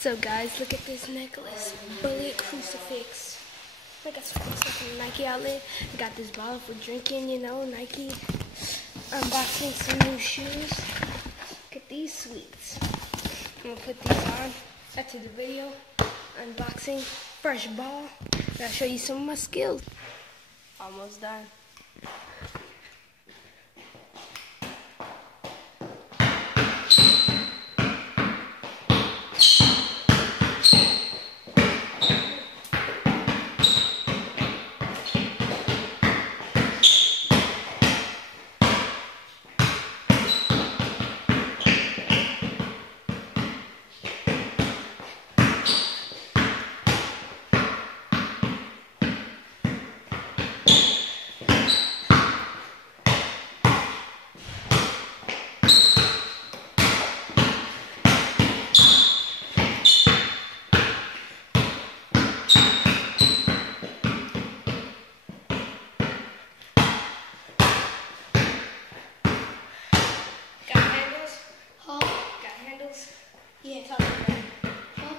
So guys, look at this necklace. Bullet crucifix. I got some stuff from the Nike outlet. I got this bottle for drinking, you know, Nike. Unboxing some new shoes. Look at these sweets. I'm gonna put these on after the video. Unboxing, fresh ball. I'll show you some of my skills. Almost done. Yeah, talk about that. Huh?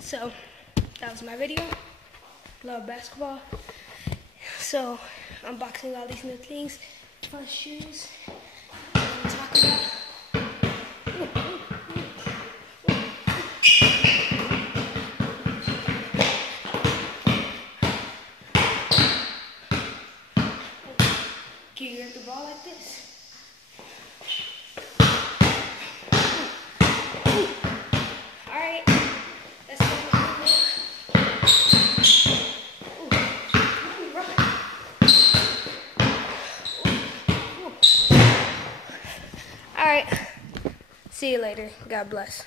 So, that was my video. Love basketball. So, unboxing all these new things. Fun shoes. Talk about. Can you grab the ball like this? Alright, let's go. Alright, see you later. God bless.